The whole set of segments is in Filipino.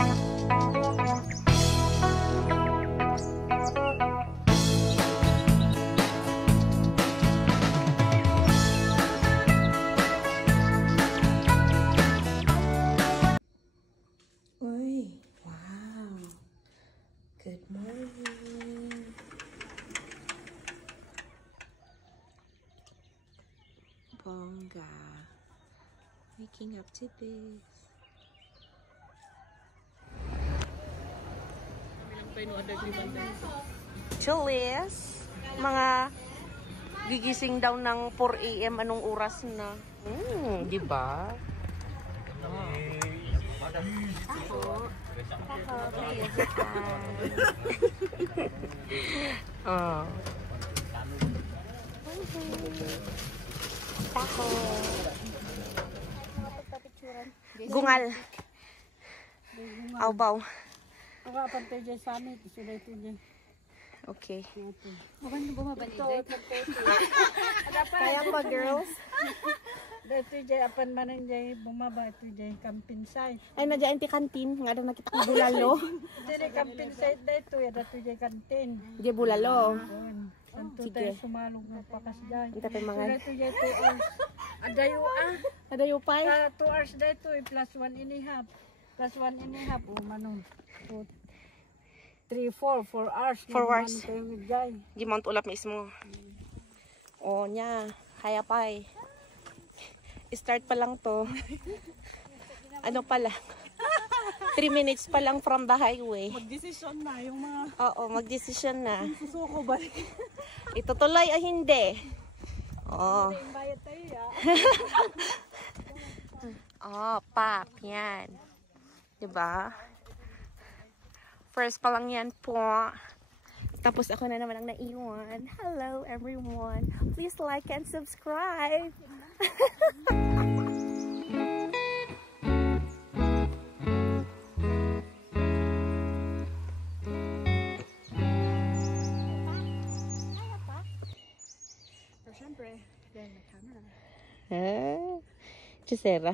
Uy, wow. Good morning. Bongga. Waking up to this. Chulis. Mga gigising daw ng 4 AM. Anong oras na? Di ba? Ako. Oh. Tako. Gungal. Awbaw. Ako apan to dyan sa amin. Isuday to dyan. Okay. Bukan bumaba ni Jay. Kaya pa girls. Dito dyan apan manan dyan bumaba ito dyan camping site. Ay na dyan ti kantin. Nga daw nakita ko bulalo. Dito camping site dito. Yada to dyan kantin. Di bulalo. Santo Sige. tayo sumalog ng pakas dyan. Ito tayo mga. Dito dyan 2 hours. Adayo Adayo pay. 2 hours dito plus 1.5. Plus 1.5. O manon. 3, 4 hours. 4 hours. Jay. Di mount ulap mismo. O nya. Kaya pay. Start pa lang to. Ano pa lang. 3 minutes pa lang from the highway. Mag-desisyon na yung mga Oo, mag-decision na. susuko ba? Itutuloy o hindi? Oo. Bayad tayo ya. Oh, pak. Yan. Diba? First pa lang yan po. Tapos ako na naman ang naiwan. Hello everyone. Please like and subscribe. Siyempre, dahil na camera. Chisera.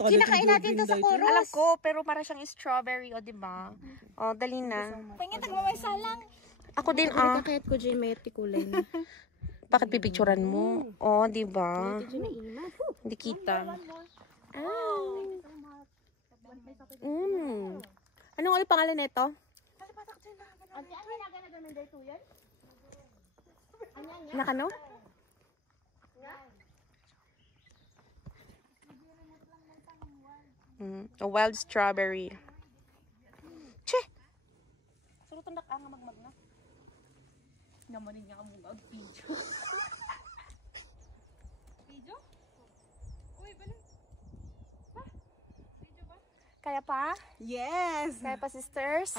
Kinakain natin to sa Coros. Alam ko, pero para siyang strawberry, o diba? O, dali na. Pangitag mo may salang. Ako din, Kahit ko dyan may kulay na. Bakit pipicturan mo? O, diba? Hindi kita. Anong ulit pangalan nito? Nakano? A wild strawberry. Che! Surutan na ka nga magmag na. Namanin niya ka mong video. Video? Uy, balik. Ha? Video ba? Kaya pa? Yes! Kaya pa, sisters?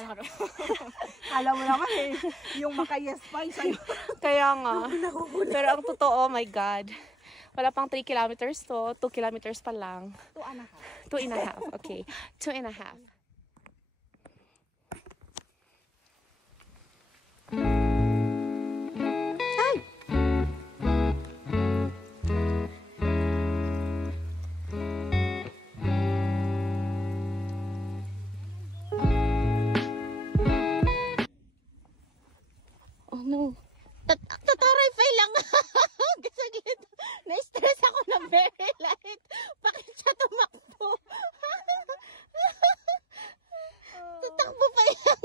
Alam mo naman eh, yung maka-yes pa sa'yo. Kaya nga. Pero ang totoo, oh my God. Wala pang 3 kilometers to. 2 kilometers pa lang. 2 and a half. Okay. 2 and a half. Ay! Oh no. Tataray pa lang. Saglit. Na-stress ako na very light. Bakit siya tumakbo? Tatakbo pa yan.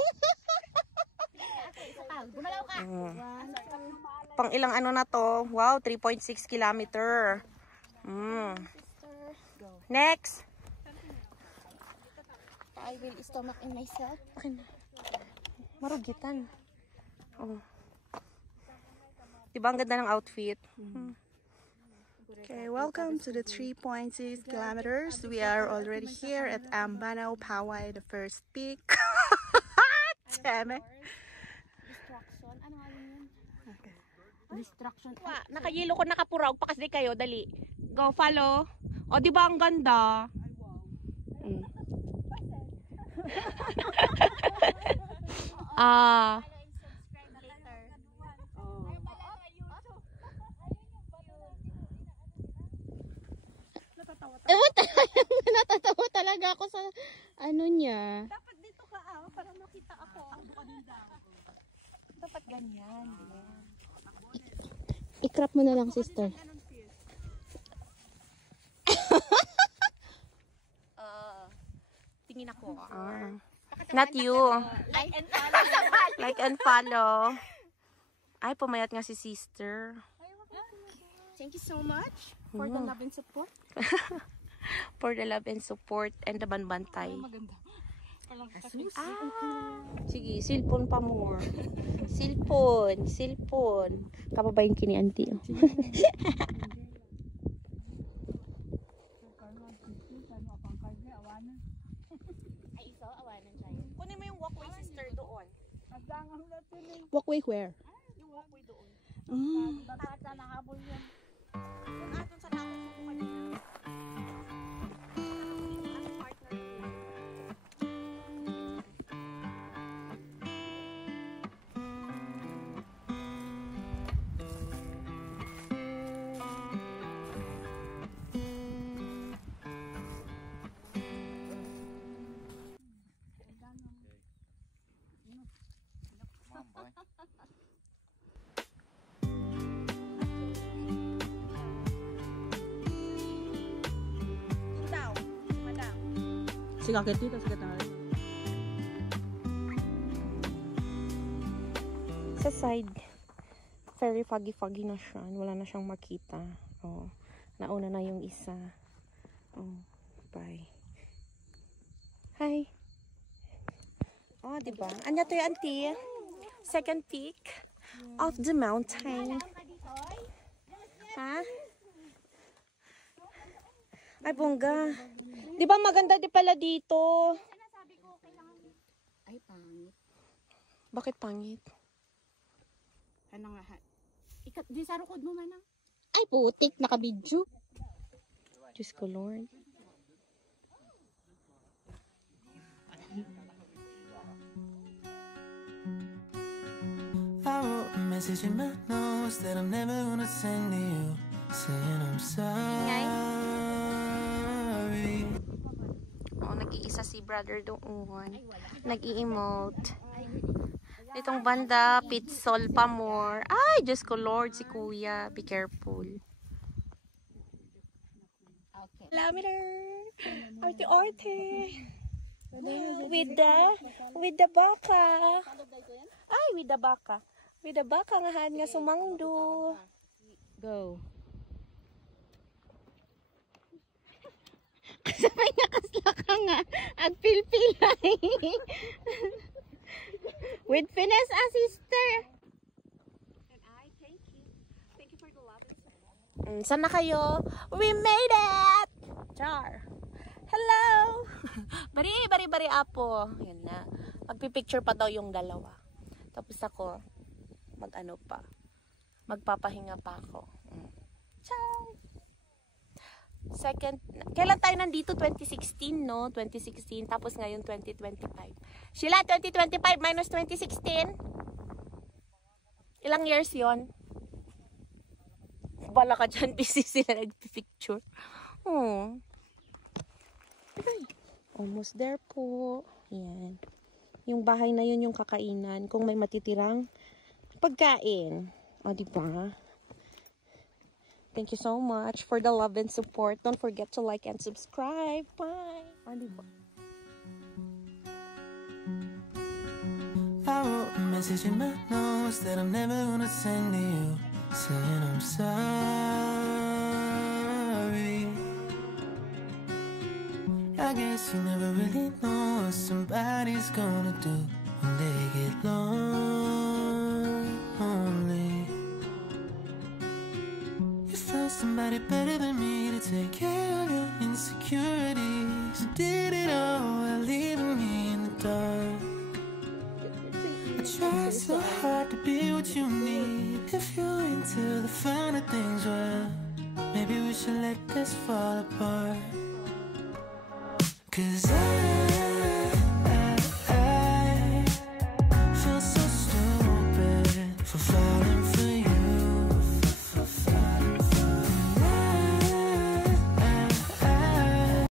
Gumalaw ka. Pang ilang ano na to? Wow, 3.6 kilometer. Next. I will stomach in myself. Marugitan. Oh. Diba ang ganda ng outfit? Okay, welcome to the 3.6 kilometers. We are already here at Ambanao Pawai, the first peak. Damn it. Distraction. Ano nga yun? Okay. Distraction. Nakayelo ko, nakapuraw pa kasi kayo. Dali. Go, follow. O, diba ang ganda? Natatawa talaga ako sa ano niya. Dapat dito ka para makita ako. Dapat ganyan. I-crop mo na lang, sister. Tingin ako. Not you. Like and follow. Ay, pumayat nga si sister. Thank you so much for the love and support. For the love and support and the banbantay. Sige, silpon pa more. Silpon. Kapabayin kini auntie. Kunin mo yung walkway, sister, doon. Walkway where? Yung walkway doon. Bata na habol yan. Yung aton sa natin mo kanina. Ano partner mo? Sige, akit dito. Sige, tayo. Sa side, very foggy na siya. Wala na siyang makita. Oh, nauna na yung isa. Oh, bye. Hi. Oh, diba? Anya to yung auntie? Second peak of the mountain. Ha? Ay, bongga. Di ba maganda di pala dito? Ay, pangit. Bakit pangit? Ano nga? Di sa rukod mo manang. Ay, putik. Nakabidyo. Diyos ko, Lord. I wrote a message in my notes that I'm never gonna send to you, saying I'm sorry. Oh, nag-iisa si brother doon. Nag-i-emote. Itong banda, pitsol pa more. Ay, Diyos ko, Lord, si kuya. Be careful. Kilometer. Arte-arte. With the baka. Ay, with the baka. With the baka nga nga sumangdo. Go. Sabay nakasla ka nga. Agpilpilay. With finesse, sister. And I thank you. Thank you for the love and support. Saan na kayo? We made it! Char. Hello! Bari apo. Yan na. Magpipicture pa daw yung dalawa. Tapos ako, magpapahinga pa ako. Char! Second, kailan tayo nandito? 2016, no? 2016, tapos ngayon 2025. Sheila, 2025 minus 2016? Ilang years yon? Bala ka dyan, busy sila nagpipicture. Oh. Almost there po. Yan. Yung bahay na yun yung kakainan. Kung may matitirang pagkain. O, diba? Thank you so much for the love and support. Don't forget to like and subscribe. Bye. O, diba? I wrote a message in my notes that I'm never gonna send to you, saying I'm sorry. I guess you never really know what somebody's gonna do when they get lonely. You found somebody better than me to take care of your insecurities. You did it all while leaving me in the dark. I try so hard to be what you need. If you're into the finer things, well, maybe we should let this fall apart. 'Cause I